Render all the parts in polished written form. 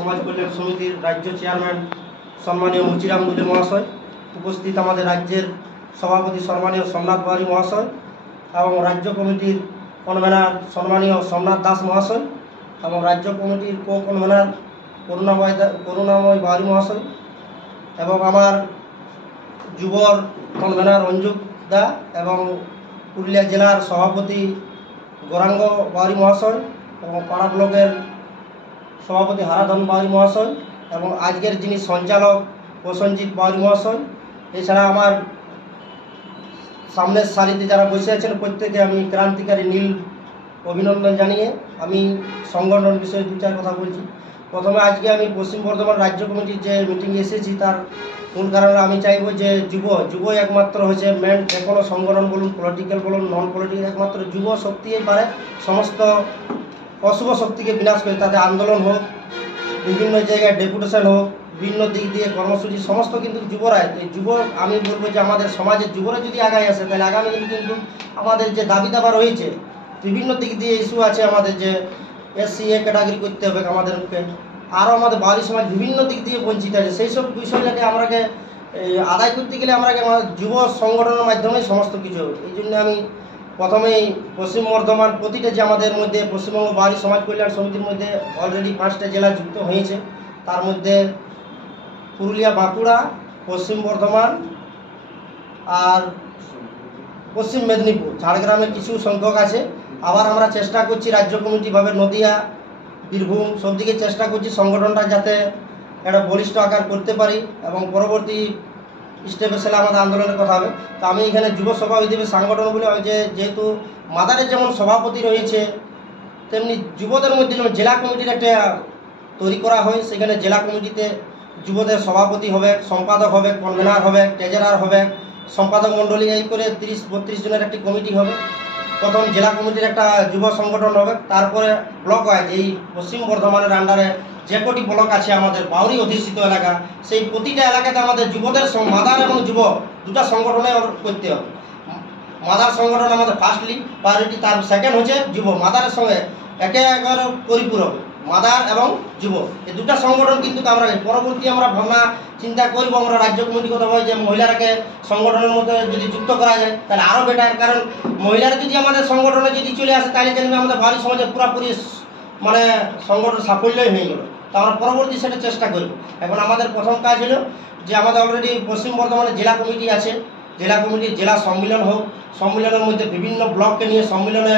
সমাজ কল্যাণ সমিতির রাজ্য চেয়ারম্যান সম্মানীয় মুচিরাম দুলে মহাশয়, উপস্থিত আমাদের রাজ্যের সভাপতি সম্মানীয় সোমনাথ বাউরি মহাশয় এবং রাজ্য কমিটির কনভেনার সম্মানীয় সোমনাথ দাস মহাশয় এবং রাজ্য কমিটির কো কনভেনার করুণাময় বাউরি মহাশয় এবং আমার যুবর কনভেনার অঞ্জু দা এবং পুরুলিয়া জেলার সভাপতি গৌরাঙ্গ বাউরি মহাশয় এবং পাড়া ব্লকের সভাপতি হারাধন বাউরি মহাশয় এবং আজকের যিনি সঞ্চালক প্রসেনজিৎ বাউরি মহাশয়, এছাড়া আমার সামনের সারিতে যারা বসে আছেন প্রত্যেকে আমি ক্রান্তিকারী নীল অভিনন্দন জানিয়ে আমি সংগঠন বিষয়ে দু চার কথা বলছি। প্রথমে আজকে আমি পশ্চিম বর্ধমান রাজ্য কমিটির যে মিটিংয়ে এসেছি তার মূল কারণে আমি চাইব যে যুব একমাত্র হচ্ছে মেন, যে কোনো সংগঠন বলুন, পলিটিক্যাল বলুন, নন পলিটিক্যাল, একমাত্র যুব শক্তিই পারে সমস্ত অশুভ শক্তিকে বিনাশ করে। তাতে আন্দোলন হোক, বিভিন্ন জায়গায় ডেপুটেশন হোক, বিভিন্ন দিক দিয়ে কর্মসূচি, সমস্ত কিন্তু যুবরাই। যুব আমি বলবো যে আমাদের সমাজের যুবরা যদি আগায় আসে তাহলে আগামী দিন কিন্তু আমাদের যে দাবি দাবা রয়েছে বিভিন্ন দিক দিয়ে ইস্যু আছে আমাদের, যে SC ক্যাটাগরি করতে হবে আমাদেরকে, আরও আমাদের বাউরি সমাজ বিভিন্ন দিক দিয়ে বঞ্চিত আছে, সেই সব বিষয়টাকে আমরাকে আদায় করতে গেলে আমরাকে যুব সংগঠনের মাধ্যমে সমস্ত কিছু। এই জন্য আমি প্রথমেই পশ্চিম বর্ধমান প্রতিটা যে আমাদের মধ্যে পশ্চিমবঙ্গ বাউরি সমাজ কল্যাণ সমিতির মধ্যে অলরেডি 5টা জেলা যুক্ত হয়েছে, তার মধ্যে পুরুলিয়া, বাঁকুড়া, পশ্চিম বর্ধমান আর পশ্চিম মেদিনীপুর, ঝাড়গ্রামের কিছু সংখ্যক আছে। আবার আমরা চেষ্টা করছি রাজ্য কমিটিভাবে নদিয়া, বীরভূম সব দিকে চেষ্টা করছি সংগঠনটা যাতে একটা বলিষ্ঠ আকার করতে পারি এবং পরবর্তী স্টেপে সেলে আমাদের আন্দোলনের কথা হবে। তো আমি এখানে যুব সভা হিসেবে সংগঠনগুলি যেহেতু মাদারের যেমন সভাপতি রয়েছে তেমনি যুবদের মধ্যে যেমন জেলা কমিটির একটা তৈরি করা হয়, সেখানে জেলা কমিটিতে যুবদের সভাপতি হবে, সম্পাদক হবে, কনভেনার হবে, ট্রেজারার হবে, সম্পাদক মণ্ডলী, এই করে 30-32 জনের একটি কমিটি হবে। প্রথম জেলা কমিটির একটা যুব সংগঠন হবে, তারপরে ব্লক ওয়াইজ এই পশ্চিম বর্ধমানের আন্ডারে যে কটি ব্লক আছে আমাদের বাউরি অধিষ্ঠিত এলাকা, সেই প্রতিটা এলাকাতে আমাদের যুবদের মাদার এবং যুব দুটা সংগঠনে করতে হবে। মাদার সংগঠন আমাদের ফার্স্টলি প্রায়োরিটি, তার সেকেন্ড হচ্ছে যুব। মাদারের সঙ্গে একেবারে পরিপূরক মাদার এবং যুব, এই দুটা সংগঠন কিন্তু আমরা পরবর্তী আমরা ভাবনা চিন্তা করবো। আমরা রাজ্য কমিটি কথা বলি যে মহিলারাকে সংগঠনের মধ্যে যদি যুক্ত করা যায় তাহলে আরও বেটার, কারণ মহিলারা যদি আমাদের সংগঠনে যদি চলে আসে তাহলে জানবে আমাদের বাউরি সমাজে পুরোপুরি মানে সংগঠন সাফল্যই হয়ে গেল। তো আমরা পরবর্তী সেটা চেষ্টা করব। এখন আমাদের প্রথম কাজ হলো যে আমাদের অলরেডি পশ্চিম বর্ধমানে জেলা কমিটি আছে, জেলা কমিটির জেলা সম্মেলন হোক, সম্মেলনের মধ্যে বিভিন্ন ব্লককে নিয়ে সম্মেলনে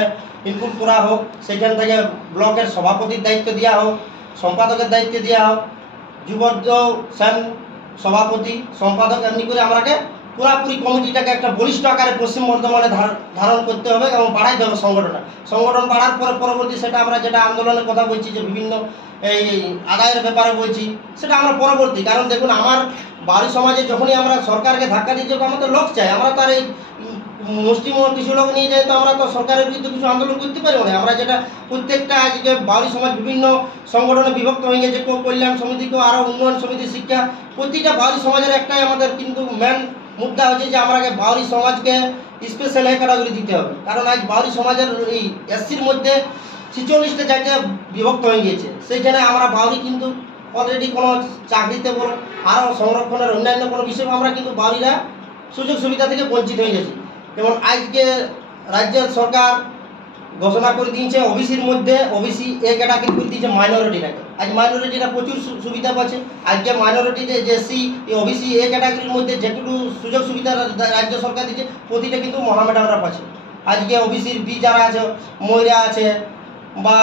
ইনপুট করা হোক, সেখান থেকে ব্লকের সভাপতির দায়িত্ব দেওয়া হোক, সম্পাদকের দায়িত্ব দেওয়া হোক, যুবর্গ সেন সভাপতি, সম্পাদক, এমনি করে আমাকে পুরাপুরি কমিটিটাকে একটা বলিষ্ঠ আকারে পশ্চিম বর্ধমানে ধারণ করতে হবে এবং বাড়াইতে হবে সংগঠন বাড়ার পরে পরবর্তী সেটা আমরা যেটা আন্দোলনের কথা বলছি, যে বিভিন্ন এই আদায়ের ব্যাপারে বলছি, সেটা আমরা পরবর্তী। কারণ দেখুন আমার বাউরি সমাজে যখনই আমরা সরকারকে ধাক্কা দিই, যখন আমাদের লোক চাই, আমরা তার এই মুসলিম কিছু লোক নিয়ে যাই, তো আমরা তো সরকারের বিরুদ্ধে কিছু আন্দোলন করতে পারবো না। আমরা যেটা প্রত্যেকটা আজকে বাউরি সমাজ বিভিন্ন সংগঠনে বিভক্ত হয়ে গেছে, কেউ কল্যাণ সমিতি, কেউ আরও উন্নয়ন সমিতি, শিক্ষা, প্রতিটা বাউরি সমাজের একটাই আমাদের কিন্তু মেন মুদ্রা হচ্ছে যে আমাকে বাউরি সমাজকে স্পেশাল ক্যাটাগরি দিতে হবে। কারণ আজ বাউরি সমাজের এই SCর মধ্যে 46টা জায়গায় বিভক্ত হয়ে গিয়েছে, সেইখানে আমরা বাউরি কিন্তু অলরেডি কোনো চাকরিতে বলো আরও সংরক্ষণের অন্যান্য কোনো বিষয়ে আমরা কিন্তু বাউরিরা সুযোগ সুবিধা থেকে বঞ্চিত হয়ে গেছি। যেমন আজকে রাজ্যের সরকার ঘোষণা করে দিয়েছে OBCর মধ্যে OBC ক্যাটাগরি করে দিয়েছে মাইনরিটিটাকে। আজ মাইনরিটিরা প্রচুর সুবিধা পাচ্ছে। আজকে মাইনরিটিতে যে SC OBC ক্যাটাগরির মধ্যে যেটুকু সুযোগ সুবিধা রাজ্য সরকার দিচ্ছে প্রতিটা কিন্তু মহামেডামরা পাচ্ছে। আজকে OBCর বি যারা আছে, ময়রা আছে বা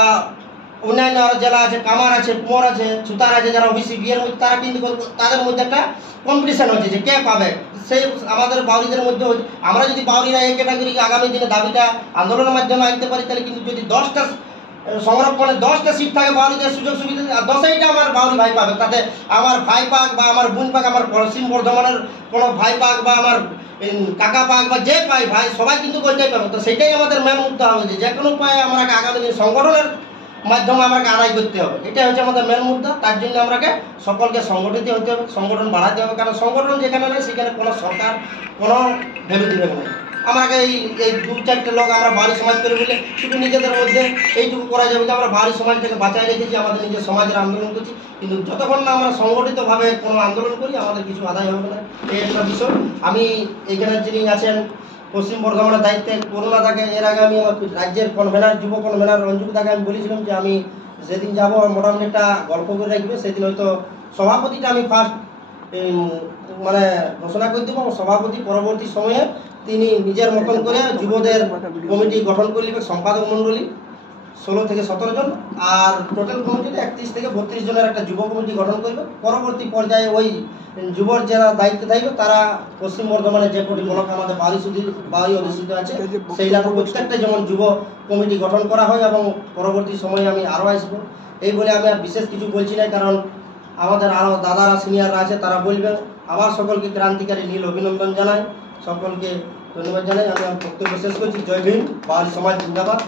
অন্যান্য আরও জেলা আছে, কামার আছে, কুমোর আছে, সুতার আছে, যারা OBC বিয়ের মধ্যে তারা কিন্তু তাদের মধ্যে একটা কম্পিটিশন হচ্ছে যে কে পাবে। সেই আমাদের বাউরিদের মধ্যে আমরা যদি বাউরিরা এই ক্যাটাগরিকে আগামী দিনে দাবিটা আন্দোলনের মাধ্যমে আনতে পারি, তাহলে কিন্তু যদি 10টা সংরক্ষণে 10টা সিট থাকে বাউরিদের সুযোগ সুবিধা, 10টা আমার বাউরি ভাই পাবে। তাতে আমার ভাই পাক বা আমার বোন পাক, আমার পশ্চিম বর্ধমানের কোনো ভাই পাক বা আমার কাকা পাক বা যে পাই ভাই, সবাই কিন্তু ওইটাই পাবে। তো সেইটাই আমাদের মেন মুদ্রা হবে, যে কোনো উপায়ে আমরা আগামী দিন সংগঠনের মাধ্যমে আমাকে আদায় করতে হবে। এটাই হচ্ছে আমাদের মেন মুদ্রা। তার জন্য আমাকে সকলকে সংগঠিত হতে হবে, সংগঠন বাড়াতে হবে। কারণ সংগঠন যেখানে নেই সেখানে কোনো সরকার কোনো ভ্যালু দেবে না। আমাকে এই 2-4টে লোক আমরা বাড়ি সমাজ করে বলে শুধু নিজেদের মধ্যে এইটুকু করা যাবে যে আমরা বাড়ি সমাজটাকে বাঁচায় রেখেছি, আমাদের নিজের সমাজের আন্দোলন করছি, কিন্তু যতক্ষণ না আমরা সংগঠিতভাবে কোনো আন্দোলন করি আমাদের কিছু আদায় হবে না। এই একটা বিষয়। আমি এইখানে যিনি আছেন পশ্চিম বর্ধমানের দায়িত্বে করোনা থাকে, এর আগে আমি আমার রাজ্যের কনভেনার যুব কনভেনার রঞ্জুক দাকে আমি বলেছিলাম যে আমি যেদিন যাবো মোটামুটি একটা গল্প করে রাখবে, সেদিন হয়তো সভাপতিটা আমি ফার্স্ট মানে ঘোষণা করে দেবো। সভাপতি পরবর্তী সময়ে তিনি নিজের মতন করে যুবদের কমিটি গঠন করে নেবে, সম্পাদক মণ্ডলী 16 থেকে 17 জন, আর টোটাল কমিটিতে 31 থেকে 32 জনের একটা যুব কমিটি গঠন করবে। পরবর্তী পর্যায়ে ওই যুবর যারা দায়িত্বে থাকবে তারা পশ্চিম বর্ধমানের যে কটি ব্লক আমাদের বাড়ি অধিষ্ঠিত আছে সেই লাখ প্রত্যেকটা যেমন যুব কমিটি গঠন করা হয়, এবং পরবর্তী সময়ে আমি আরও আসবো। এই বলে আমি আর বিশেষ কিছু বলছি না, কারণ আমাদের আরও দাদারা সিনিয়ররা আছে তারা বলবেন। আমার সকলকে ক্রান্তিকারী নীল অভিনন্দন জানাই, সকলকে ধন্যবাদ জানাই। আমি আমার বক্তব্য শেষ করছি। জয় ভীম, বাঙালি সমাজ জিন্দাবাদ।